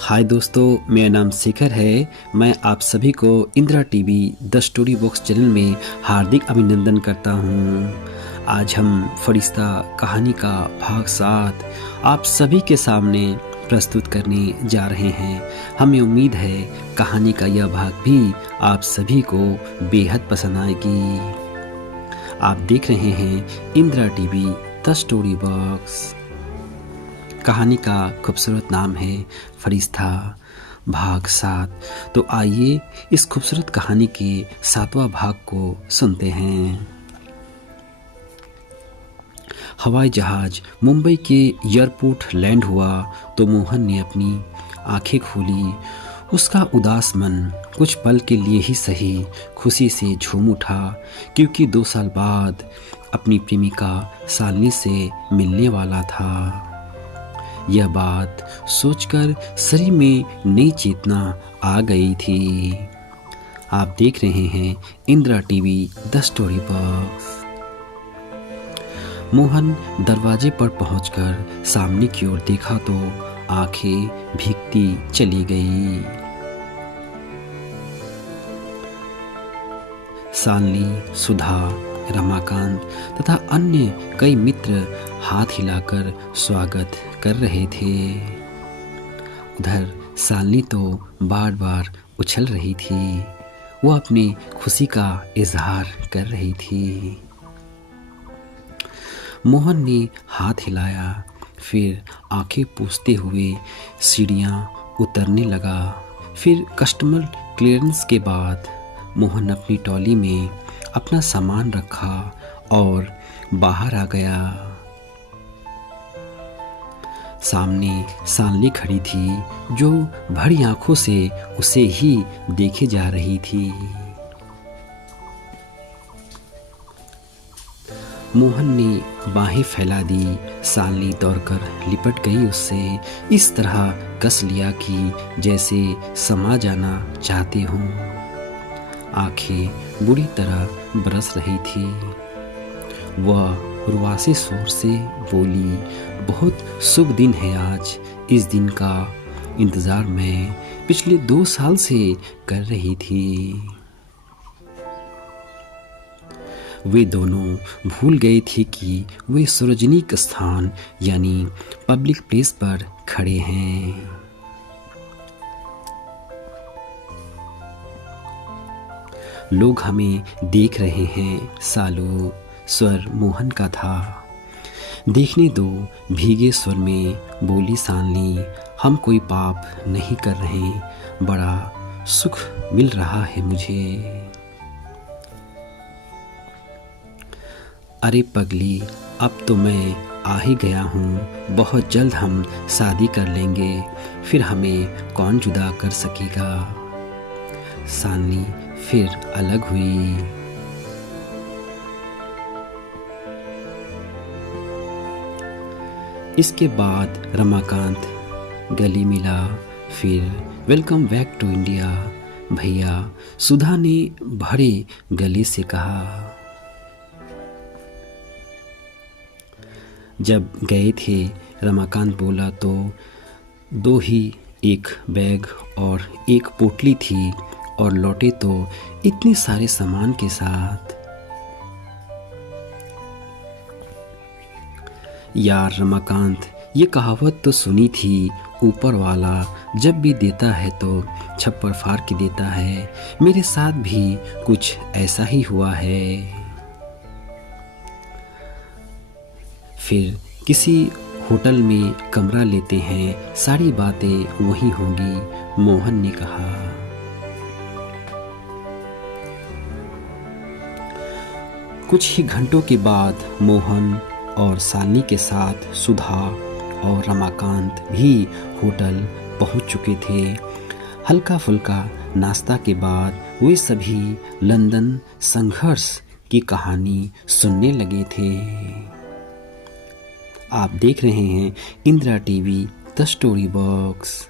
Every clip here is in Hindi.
हाय दोस्तों, मेरा नाम शेखर है। मैं आप सभी को Indira TV the story box channel में हार्दिक अभिनंदन करता हूँ। आज हम फरिश्ता कहानी का भाग 7 आप सभी के सामने प्रस्तुत करने जा रहे हैं। हमें उम्मीद है कहानी का यह भाग भी आप सभी को बेहद पसंद आएगी। आप देख रहे हैं Indira TV the story box. कहानी का खूबसूरत नाम है फरिश्ता भाग 7। तो आइए इस खूबसूरत कहानी के 7वां भाग को सुनते हैं। हवाई जहाज मुंबई के एयरपोर्ट लैंड हुआ तो मोहन ने अपनी आंखें खोली। उसका उदास मन कुछ पल के लिए ही सही खुशी से झूम उठा, क्योंकि 2 साल बाद अपनी प्रेमिका शालिनी से मिलने वाला था। यह बात सोचकर शरीर में नई चेतना आ गई थी। आप देख रहे हैं Indira TV the story box. Mohan दरवाजे पर पहुंचकर सामने की ओर देखा तो आंखें भीगती चली गई। शालिनी, सुधा, रमाकांत तथा अन्य कई मित्र हाथ हिलाकर स्वागत कर रहे थे। उधर शालिनी तो बार बार उछल रही थी। वो अपनी खुशी का इजहार कर रही थी। मोहन ने हाथ हिलाया, फिर आंखें पूछते हुए सीढ़ियां उतरने लगा। फिर कस्टमर क्लियरेंस के बाद मोहन अपनी ट्रॉली में अपना सामान रखा और बाहर आ गया। सामने शालिनी खड़ी थी, जो भरी आंखों से उसे ही देखे जा रही थी। मोहन ने बाहें फैला दी। शालिनी दौड़कर लिपट गई उससे, इस तरह कस लिया कि जैसे समा जाना चाहते हों। आंखें बुरी तरह बरस रही थी। वह रुआसे शोर से बोली, बहुत शुभ दिन है आज। इस दिन का इंतजार मैं पिछले 2 साल से कर रही थी। वे दोनों भूल गए थे कि वे सार्वजनिक स्थान यानी पब्लिक प्लेस पर खड़े हैं। लोग हमें देख रहे हैं सालो, स्वर मोहन का था। देखने दो, भीगे स्वर में बोली शालिनी। हम कोई पाप नहीं कर रहे, बड़ा सुख मिल रहा है मुझे। अरे पगली, अब तो मैं आ ही गया हूँ। बहुत जल्द हम शादी कर लेंगे, फिर हमें कौन जुदा कर सकेगा। शालिनी फिर अलग हुई। इसके बाद रमाकांत गले मिला। फिर वेलकम बैक टू इंडिया भैया, सुधा ने भरे गले से कहा। जब गए थे, रमाकांत बोला तो 2 ही, एक बैग और एक पोटली थी, और लौटे तो इतने सारे सामान के साथ। यार रमाकांत, ये कहावत तो सुनी थी, ऊपर वाला जब भी देता है तो छप्पर फाड़ के देता है। मेरे साथ भी कुछ ऐसा ही हुआ है। फिर किसी होटल में कमरा लेते हैं, सारी बातें वही होंगी, मोहन ने कहा। कुछ ही घंटों के बाद मोहन और शालिनी के साथ सुधा और रमाकांत भी होटल पहुंच चुके थे। हल्का फुल्का नाश्ता के बाद वे सभी लंदन संघर्ष की कहानी सुनने लगे थे। आप देख रहे हैं Indira TV the story box.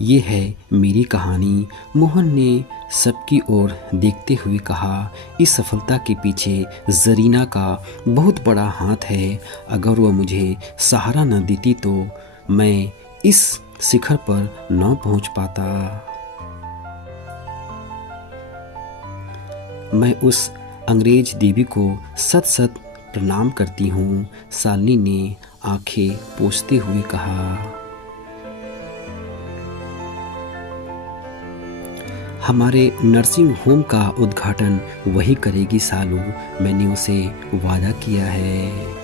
ये है मेरी कहानी। मोहन ने सबकी ओर देखते हुए कहा, इस सफलता के पीछे जरीना का बहुत बड़ा हाथ है। अगर वह मुझे सहारा न देती तो मैं इस शिखर पर न पहुंच पाता। मैं उस अंग्रेज देवी को सत सत प्रणाम करती हूँ, शालिनी ने आंखें पोंछते हुए कहा। हमारे नर्सिंग होम का उद्घाटन वही करेगी सालू, मैंने उसे वादा किया है।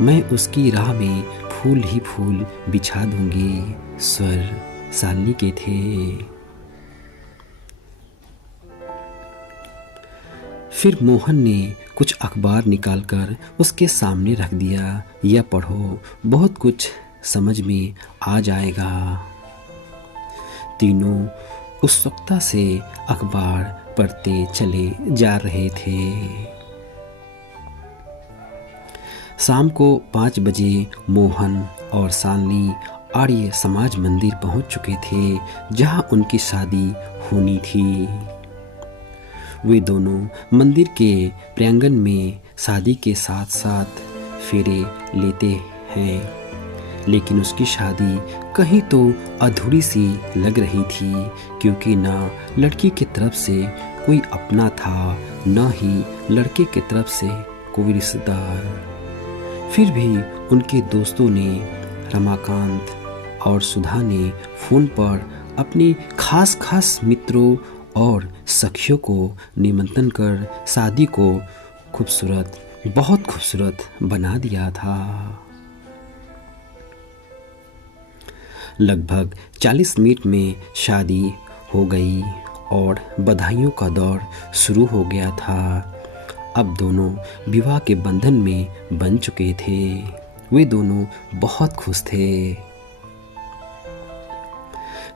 मैं उसकी राह में फूल ही फूल बिछा दूंगी, स्वर शालिनी के थे। फिर मोहन ने कुछ अखबार निकालकर उसके सामने रख दिया। यह पढ़ो, बहुत कुछ समझ में आ जाएगा। तीनों उत्सुकता से अखबार पढ़ते चले जा रहे थे। शाम को 5 बजे मोहन और शालिनी आर्य समाज मंदिर पहुंच चुके थे, जहां उनकी शादी होनी थी। वे दोनों मंदिर के प्रांगण में शादी के साथ साथ फेरे लेते हैं, लेकिन उसकी शादी कहीं तो अधूरी सी लग रही थी, क्योंकि न लड़की की तरफ से कोई अपना था, न ही लड़के की तरफ से कोई रिश्तेदार। फिर भी उनके दोस्तों ने, रमाकांत और सुधा ने फ़ोन पर अपनी खास मित्रों और सखियों को निमंत्रण कर शादी को खूबसूरत, बहुत खूबसूरत बना दिया था। लगभग 40 मिनट में शादी हो गई और बधाइयों का दौर शुरू हो गया था। अब दोनों विवाह के बंधन में बन चुके थे। वे दोनों बहुत खुश थे।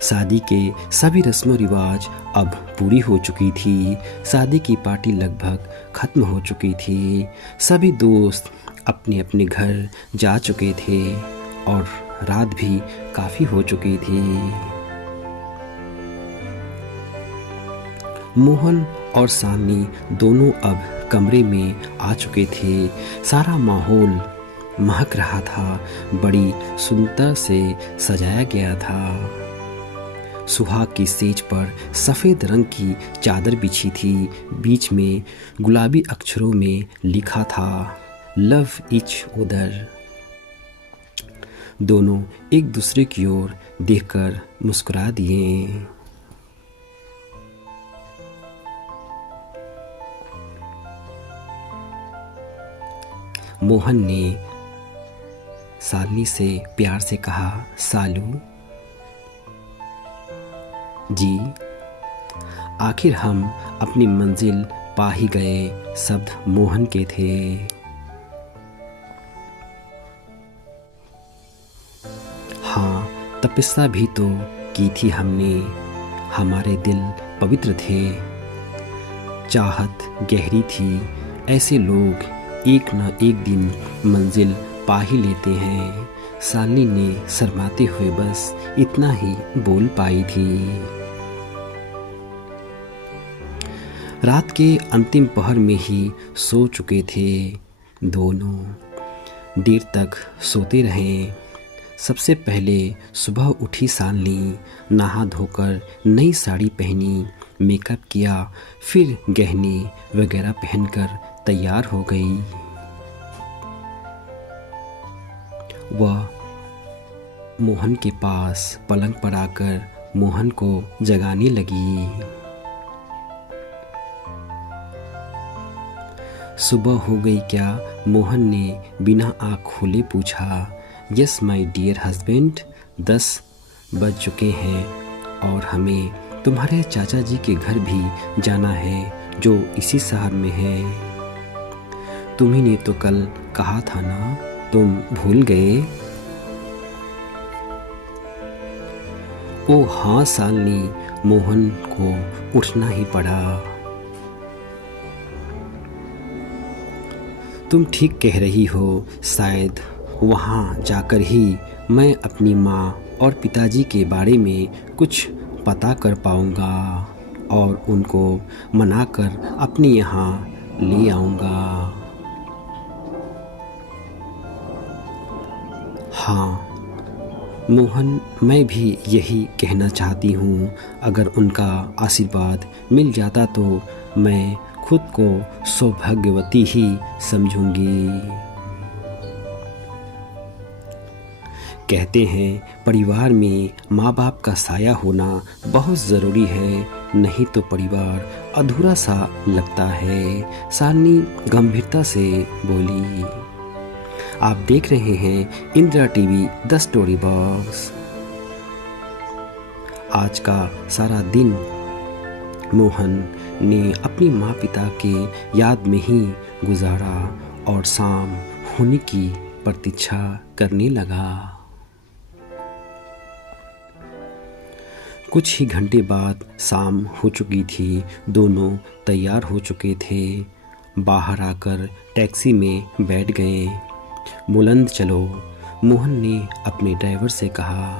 शादी के सभी रस्मों रिवाज अब पूरी हो चुकी थी। शादी की पार्टी लगभग खत्म हो चुकी थी। सभी दोस्त अपने अपने घर जा चुके थे और रात भी काफ़ी हो चुकी थी। मोहन और शालिनी दोनों अब कमरे में आ चुके थे। सारा माहौल महक रहा था, बड़ी सुंदर से सजाया गया था। सुहाग की सेज पर सफ़ेद रंग की चादर बिछी थी। बीच में गुलाबी अक्षरों में लिखा था, लव ईच अदर। दोनों एक दूसरे की ओर देखकर मुस्कुरा दिए। मोहन ने शालिनी से प्यार से कहा, सालू जी, आखिर हम अपनी मंजिल पा ही गए। शब्द मोहन के थे। हाँ, तपस्या भी तो की थी हमने, हमारे दिल पवित्र थे, चाहत गहरी थी। ऐसे लोग एक न एक दिन मंजिल पा ही लेते हैं। शालिनी ने शर्माते हुए बस इतना ही बोल पाई थी। रात के अंतिम पहर में ही सो चुके थे। दोनों देर तक सोते रहे। सबसे पहले सुबह उठी शालिनी, नहा धोकर नई साड़ी पहनी, मेकअप किया, फिर गहने वगैरह पहनकर तैयार हो गई। वह मोहन के पास पलंग पर आकर मोहन को जगाने लगी। सुबह हो गई क्या? मोहन ने बिना आँख खोले पूछा। यस माय डियर हस्बैंड, 10 बज चुके हैं और हमें तुम्हारे चाचा जी के घर भी जाना है, जो इसी शहर में है। तुम्ही ने तो कल कहा था ना, तुम भूल गए? ओ हाँ शालिनी, मोहन को उठना ही पड़ा। तुम ठीक कह रही हो, शायद वहाँ जाकर ही मैं अपनी माँ और पिताजी के बारे में कुछ पता कर पाऊँगा और उनको मनाकर अपने यहाँ ले आऊँगा। हाँ मोहन, मैं भी यही कहना चाहती हूँ। अगर उनका आशीर्वाद मिल जाता तो मैं खुद को सौभाग्यवती ही समझूंगी। कहते हैं परिवार में माँ बाप का साया होना बहुत ज़रूरी है, नहीं तो परिवार अधूरा सा लगता है। शालिनी गंभीरता से बोली। आप देख रहे हैं Indira TV the story box. आज का सारा दिन मोहन ने अपनी माँ पिता के याद में ही गुजारा और शाम होने की प्रतीक्षा करने लगा। कुछ ही घंटे बाद शाम हो चुकी थी। दोनों तैयार हो चुके थे। बाहर आकर टैक्सी में बैठ गए। बुलंद चलो, मोहन ने अपने ड्राइवर से कहा।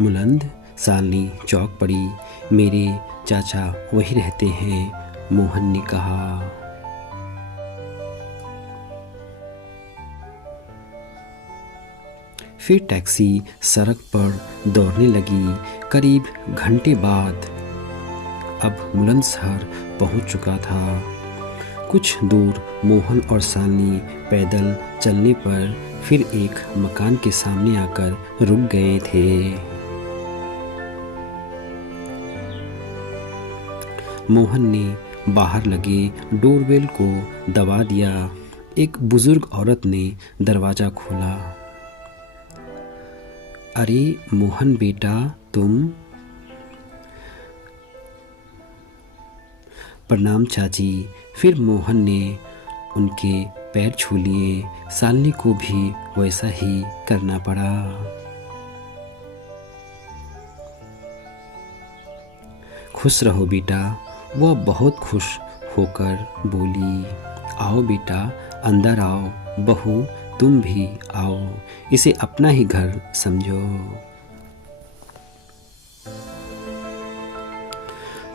बुलंद, शालिनी चौंक पड़ी। मेरे चाचा वही रहते हैं, मोहन ने कहा। फिर टैक्सी सड़क पर दौड़ने लगी। करीब घंटे बाद अब बुलंद शहर पहुंच चुका था। कुछ दूर मोहन और शालिनी पैदल चलने पर फिर एक मकान के सामने आकर रुक गए थे। मोहन ने बाहर लगे डोरबेल को दबा दिया। एक बुजुर्ग औरत ने दरवाज़ा खोला। अरे मोहन बेटा, तुम? प्रणाम चाची। फिर मोहन ने उनके पैर छू लिए। शालिनी को भी वैसा ही करना पड़ा। खुश रहो बेटा, वह बहुत खुश होकर बोली। आओ बेटा, अंदर आओ। बहू, तुम भी आओ, इसे अपना ही घर समझो।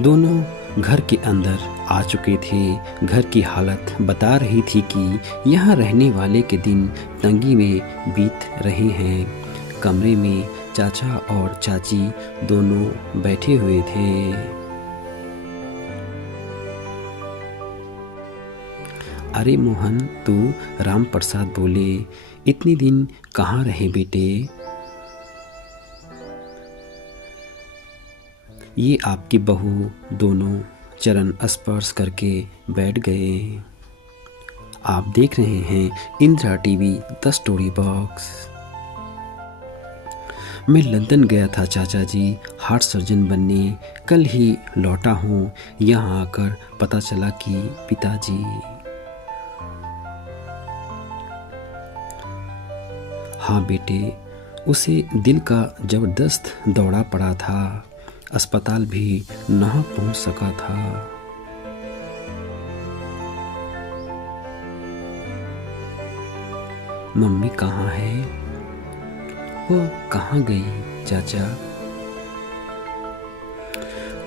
दोनों घर के अंदर आ चुके थे। घर की हालत बता रही थी कि यहाँ रहने वाले के दिन तंगी में बीत रहे हैं। कमरे में चाचा और चाची दोनों बैठे हुए थे। अरे मोहन, तू? राम प्रसाद बोले। इतने दिन कहाँ रहे बेटे? ये आपकी बहू। दोनों चरण स्पर्श करके बैठ गए। आप देख रहे हैं Indira TV the story box. मैं लंदन गया था चाचा जी, हार्ट सर्जन बनने। कल ही लौटा हूँ। यहाँ आकर पता चला कि पिताजी। हाँ बेटे, उसे दिल का जबरदस्त दौरा पड़ा था। अस्पताल भी न पहुंच सका था। मम्मी कहाँ है? वो कहाँ गई चाचा?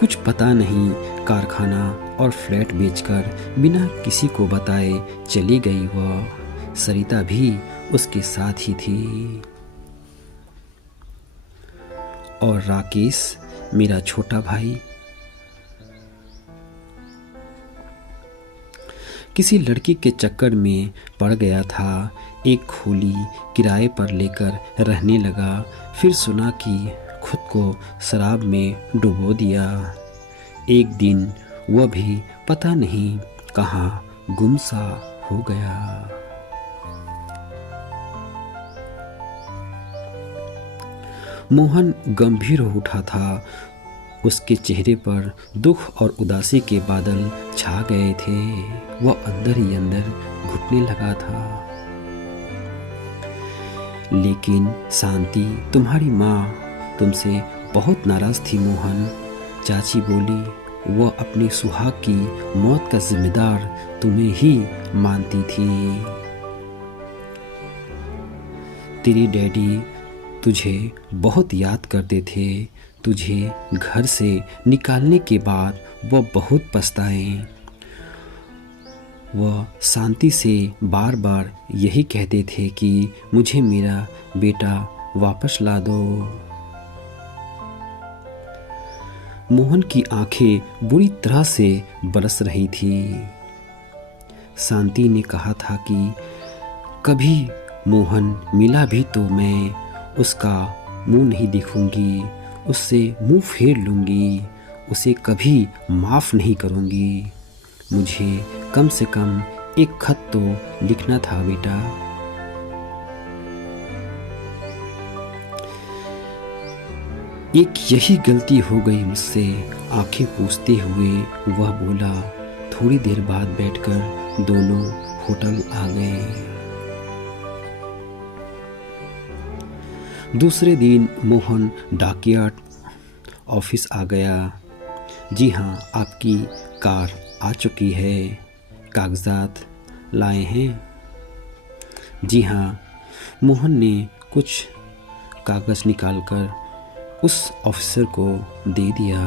कुछ पता नहीं। कारखाना और फ्लैट बेचकर बिना किसी को बताए चली गई वह। सरिता भी उसके साथ ही थी। और राकेश, मेरा छोटा भाई, किसी लड़की के चक्कर में पड़ गया था। एक खोली किराए पर लेकर रहने लगा। फिर सुना कि खुद को शराब में डुबो दिया। एक दिन वह भी पता नहीं कहाँ गुमसा हो गया। मोहन गंभीर हो उठा था। उसके चेहरे पर दुख और उदासी के बादल छा गए थे। वह अंदर ही अंदर घुटने लगा था। लेकिन शांति, तुम्हारी माँ तुमसे बहुत नाराज थी मोहन। चाची बोली। वह अपने सुहाग की मौत का जिम्मेदार तुम्हें ही मानती थी। तेरी डैडी तुझे बहुत याद करते थे। तुझे घर से निकालने के बाद वह बहुत पछताए। वह शांति से बार बार यही कहते थे कि मुझे मेरा बेटा वापस ला दो। मोहन की आंखें बुरी तरह से बरस रही थी। शांति ने कहा था कि कभी मोहन मिला भी तो मैं उसका मुंह नहीं दिखूंगी, उससे मुंह फेर लूंगी, उसे कभी माफ़ नहीं करूंगी। मुझे कम से कम एक खत तो लिखना था बेटा। एक यही गलती हो गई मुझसे, आंखें पूछते हुए वह बोला। थोड़ी देर बाद बैठकर दोनों होटल आ गए। दूसरे दिन मोहन डाकयार्ड ऑफिस आ गया। जी हाँ, आपकी कार आ चुकी है। कागजात लाए हैं? जी हाँ। मोहन ने कुछ कागज़ निकालकर उस ऑफिसर को दे दिया।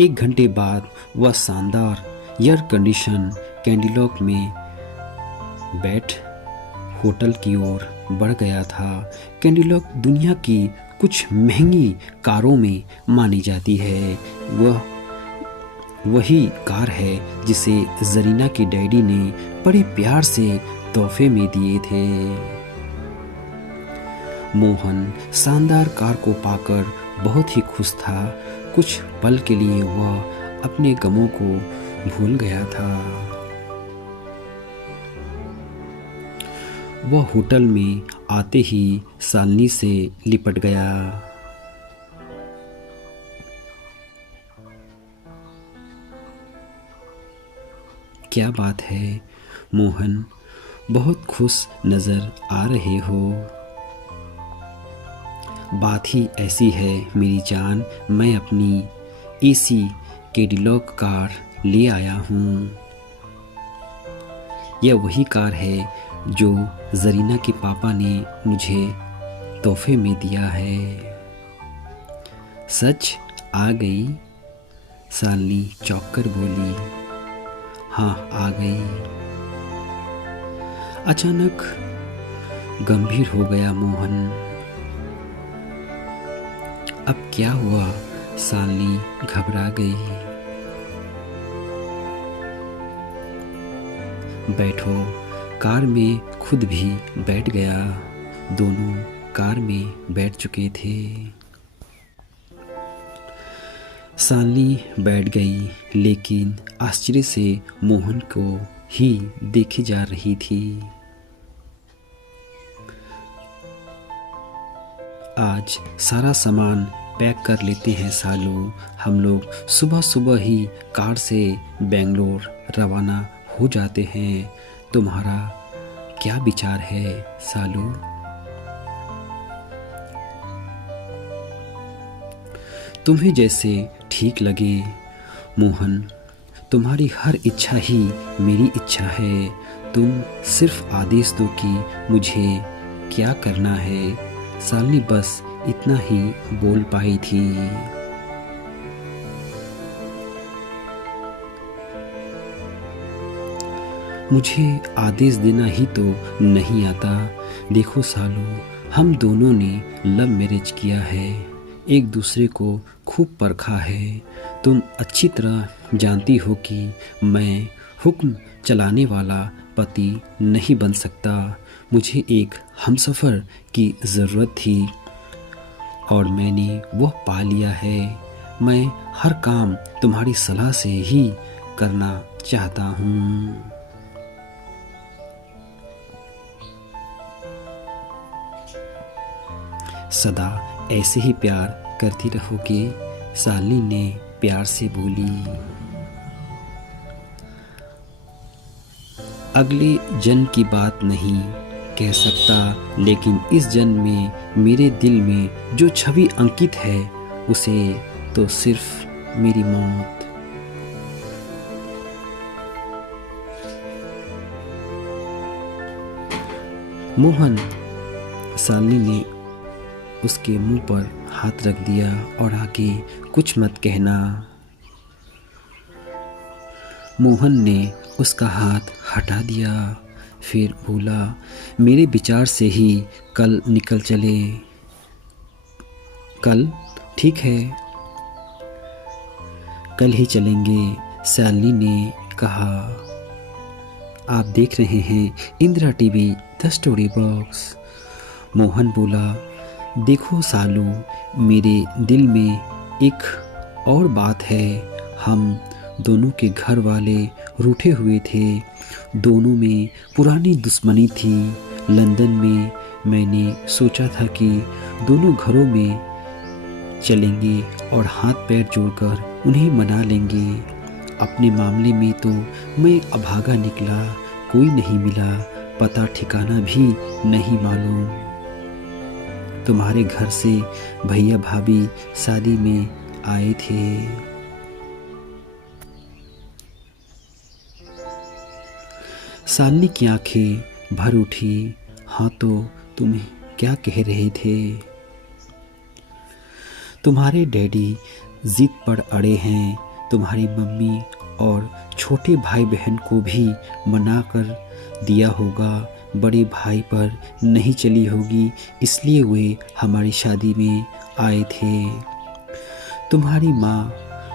एक घंटे बाद वह शानदार एयर कंडीशन कैंडीलॉक में बैठ होटल की ओर बढ़ गया था। कैंडीलॉक दुनिया की कुछ महंगी कारों में मानी जाती है। वह वही कार है जिसे जरीना के डैडी ने बड़े प्यार से तोहफे में दिए थे। मोहन शानदार कार को पाकर बहुत ही खुश था। कुछ पल के लिए वह अपने गमों को भूल गया था। वह होटल में आते ही शालिनी से लिपट गया। क्या बात है मोहन, बहुत खुश नजर आ रहे हो। बात ही ऐसी है मेरी जान, मैं अपनी एसी कैडिलॉक कार ले आया हूँ। यह वही कार है जो जरीना के पापा ने मुझे तोहफे में दिया है। सच आ गई? शालिनी चौंक कर बोली। हाँ, आ गई। अचानक गंभीर हो गया मोहन। अब क्या हुआ? शालिनी घबरा गई। बैठो, कार में खुद भी बैठ गया। दोनों कार में बैठ चुके थे। शालिनी बैठ गई, लेकिन आश्चर्य से मोहन को ही देखी जा रही थी। आज सारा सामान पैक कर लेते हैं सालू, हम लोग सुबह सुबह ही कार से बेंगलोर रवाना हो जाते हैं। तुम्हारा क्या विचार है सालू? तुम्हें जैसे ठीक लगे मोहन, तुम्हारी हर इच्छा ही मेरी इच्छा है। तुम सिर्फ आदेश दो कि मुझे क्या करना है। शालिनी बस इतना ही बोल पाई थी। मुझे आदेश देना ही तो नहीं आता। देखो सालू, हम दोनों ने लव मैरिज किया है, एक दूसरे को खूब परखा है। तुम अच्छी तरह जानती हो कि मैं हुक्म चलाने वाला पति नहीं बन सकता। मुझे एक हमसफ़र की ज़रूरत थी और मैंने वह पा लिया है। मैं हर काम तुम्हारी सलाह से ही करना चाहता हूँ। सदा ऐसे ही प्यार करती रहोगे? शालिनी ने प्यार से बोली। अगले जन्म की बात नहीं कह सकता, लेकिन इस जन्म में मेरे दिल में जो छवि अंकित है उसे तो सिर्फ मेरी मौत। मोहन, शालिनी ने उसके मुंह पर हाथ रख दिया और आगे कुछ मत कहना। मोहन ने उसका हाथ हटा दिया, फिर बोला, मेरे विचार से ही कल निकल चले। कल? ठीक है, कल ही चलेंगे, शालिनी ने कहा। आप देख रहे हैं Indira TV the story box. Mohan बोला, देखो सालू, मेरे दिल में एक और बात है। हम दोनों के घर वाले रूठे हुए थे, दोनों में पुरानी दुश्मनी थी। लंदन में मैंने सोचा था कि दोनों घरों में चलेंगे और हाथ पैर जोड़कर उन्हें मना लेंगे। अपने मामले में तो मैं अभागा निकला, कोई नहीं मिला, पता ठिकाना भी नहीं मालूम। तुम्हारे घर से भैया भाभी शादी में आए थे। शालिनी की आंखें भर उठी। हाँ, तो तुम क्या कह रहे थे? तुम्हारे डैडी जिद पर अड़े हैं। तुम्हारी मम्मी और छोटे भाई बहन को भी मना कर दिया होगा, बड़े भाई पर नहीं चली होगी, इसलिए वे हमारी शादी में आए थे। तुम्हारी माँ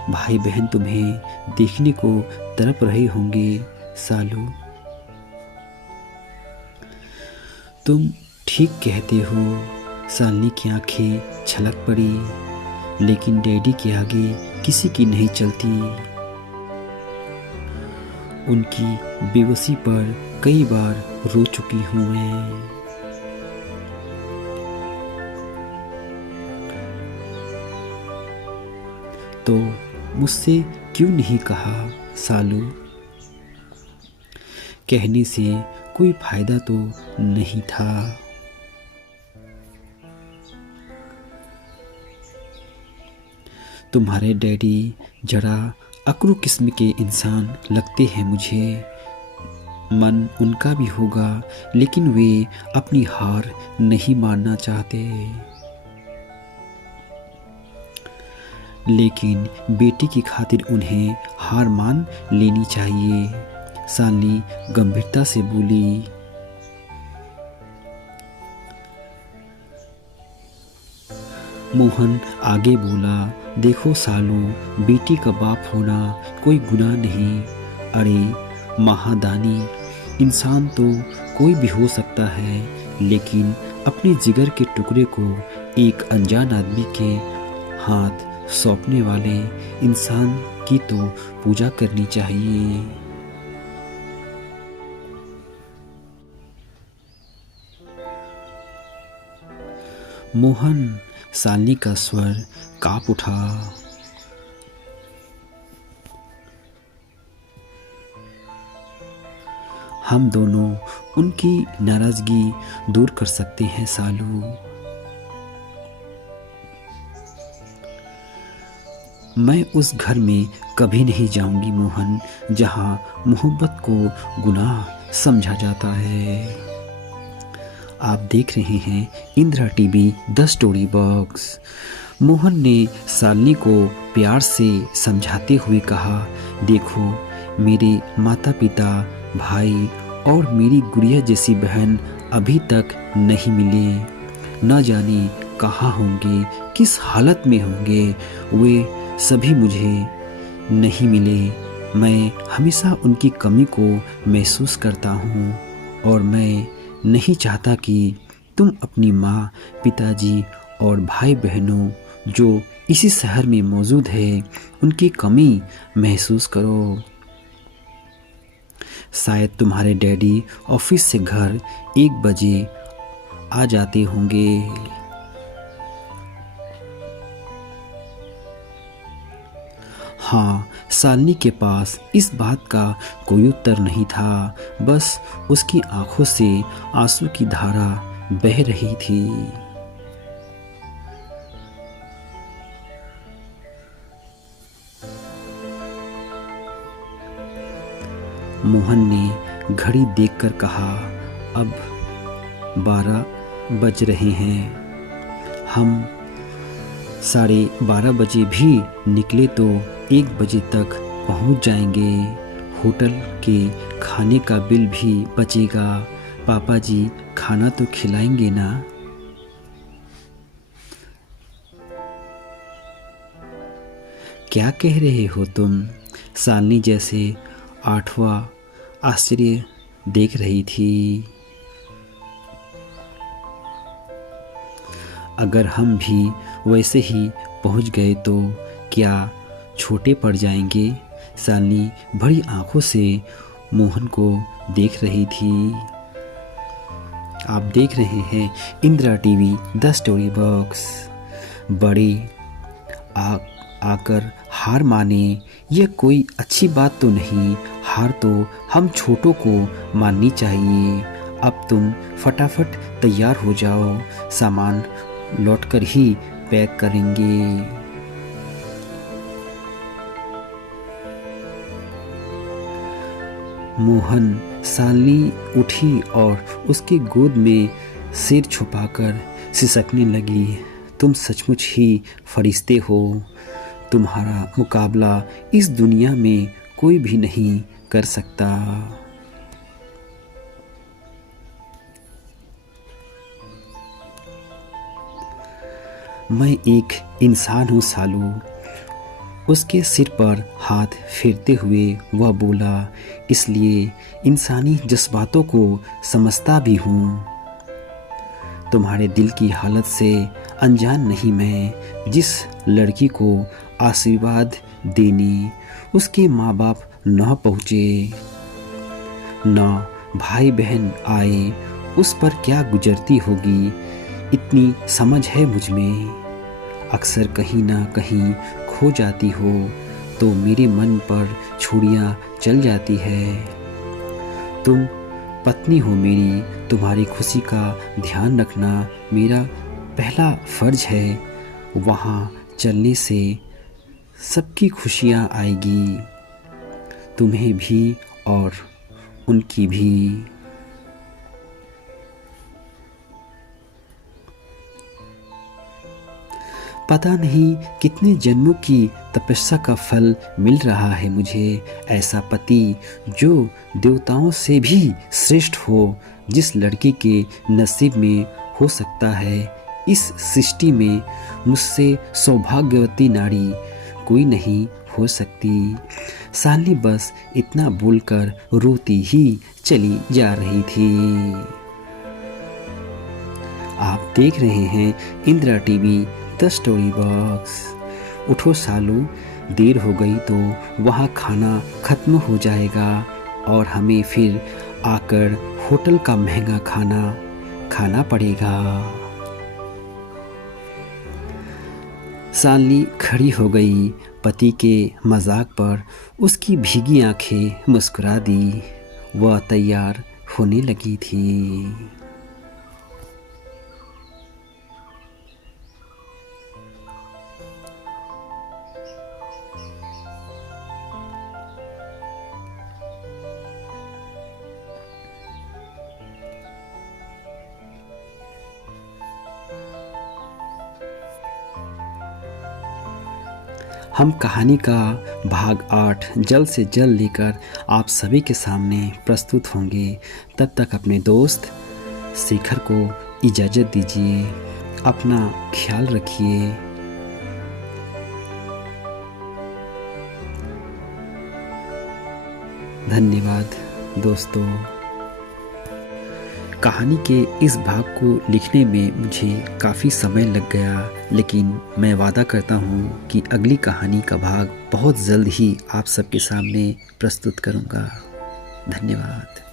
भाई बहन तुम्हें देखने को तड़प रहे होंगे सालू। तुम ठीक कहते हो। शालिनी की आंखें छलक पड़ी, लेकिन डैडी के आगे किसी की नहीं चलती। उनकी बेबसी पर कई बार रो चुकी हूँ मैं। तो मुझसे क्यों नहीं कहा सालू? कहने से कोई फायदा तो नहीं था। तुम्हारे डैडी जरा अकड़ू किस्म के इंसान लगते हैं मुझे। मन उनका भी होगा, लेकिन वे अपनी हार नहीं मानना चाहते। लेकिन बेटी की खातिर उन्हें हार मान लेनी चाहिए। शालिनी गंभीरता से बोली। मोहन आगे बोला, देखो सालू, बेटी का बाप होना कोई गुनाह नहीं। अरे महादानी, इंसान तो कोई भी हो सकता है, लेकिन अपने जिगर के टुकड़े को एक अनजान आदमी के हाथ सौंपने वाले इंसान की तो पूजा करनी चाहिए। मोहन, शालिनी का स्वर कांप उठा। हम दोनों उनकी नाराजगी दूर कर सकते हैं सालू। मैं उस घर में कभी नहीं जाऊंगी मोहन, जहां मोहब्बत को गुनाह समझा जाता है। आप देख रहे हैं Indira TV the story box. Mohan ने शालिनी को प्यार से समझाते हुए कहा, देखो, मेरे माता पिता, भाई और मेरी गुड़िया जैसी बहन अभी तक नहीं मिले। न जाने कहाँ होंगे, किस हालत में होंगे, वे सभी मुझे नहीं मिले। मैं हमेशा उनकी कमी को महसूस करता हूँ और मैं नहीं चाहता कि तुम अपनी माँ, पिताजी और भाई बहनों जो इसी शहर में मौजूद है, उनकी कमी महसूस करो। शायद तुम्हारे डैडी ऑफिस से घर 1 बजे आ जाते होंगे। हाँ, शालिनी के पास इस बात का कोई उत्तर नहीं था, बस उसकी आंखों से आंसू की धारा बह रही थी। मोहन ने घड़ी देखकर कहा, अब 12 बज रहे हैं। हम 12:30 बजे भी निकले तो 1 बजे तक पहुंच जाएंगे। होटल के खाने का बिल भी बचेगा। पापा जी खाना तो खिलाएंगे ना? क्या कह रहे हो तुम? शालिनी जैसे 8वां आश्चर्य देख रही थी। अगर हम भी वैसे ही पहुंच गए तो क्या छोटे पड़ जाएंगे? शालिनी बड़ी आंखों से मोहन को देख रही थी। आप देख रहे हैं Indira TV the story box. बड़े आकर हार माने, यह कोई अच्छी बात तो नहीं। हार तो हम छोटों को माननी चाहिए। अब तुम फटाफट तैयार हो जाओ, सामान लौटकर ही पैक करेंगे। मोहन शालिनी उठी और उसकी गोद में सिर छुपाकर सिसकने लगी। तुम सचमुच ही फरिश्ते हो। तुम्हारा मुकाबला इस दुनिया में कोई भी नहीं कर सकता। मैं एक इंसान हूँ सालू। उसके सिर पर हाथ फेरते हुए वह बोला, इसलिए इंसानी जज्बातों को समझता भी हूँ। तुम्हारे दिल की हालत से अनजान नहीं मैं। जिस लड़की को आशीर्वाद देने उसके माँ बाप न पहुँचे, न भाई बहन आए, उस पर क्या गुजरती होगी, इतनी समझ है मुझ में। अक्सर कहीं ना कहीं खो जाती हो तो मेरे मन पर छुरियां चल जाती है। तुम पत्नी हो मेरी, तुम्हारी खुशी का ध्यान रखना मेरा पहला फर्ज है। वहाँ चलने से सबकी खुशियाँ आएगी, तुम्हें भी और उनकी भी। पता नहीं कितने जन्मों की तपस्या का फल मिल रहा है मुझे। ऐसा पति जो देवताओं से भी श्रेष्ठ हो, जिस लड़की के नसीब में हो सकता है। इस सृष्टि में मुझसे सौभाग्यवती नारी कोई नहीं हो सकती। शालिनी बस इतना बोलकर रोती ही चली जा रही थी। आप देख रहे हैं Indira TV the story box. उठो सालू, देर हो गई तो वहाँ खाना ख़त्म हो जाएगा और हमें फिर आकर होटल का महंगा खाना खाना पड़ेगा। शालिनी खड़ी हो गई। पति के मजाक पर उसकी भीगी आंखें मुस्कुरा दी। वह तैयार होने लगी थी। हम कहानी का भाग 8 जल्द से जल्द लेकर आप सभी के सामने प्रस्तुत होंगे। तब तक अपने दोस्त शेखर को इजाज़त दीजिए। अपना ख्याल रखिए। धन्यवाद दोस्तों। कहानी के इस भाग को लिखने में मुझे काफ़ी समय लग गया, लेकिन मैं वादा करता हूँ कि अगली कहानी का भाग बहुत जल्द ही आप सबके सामने प्रस्तुत करूँगा। धन्यवाद।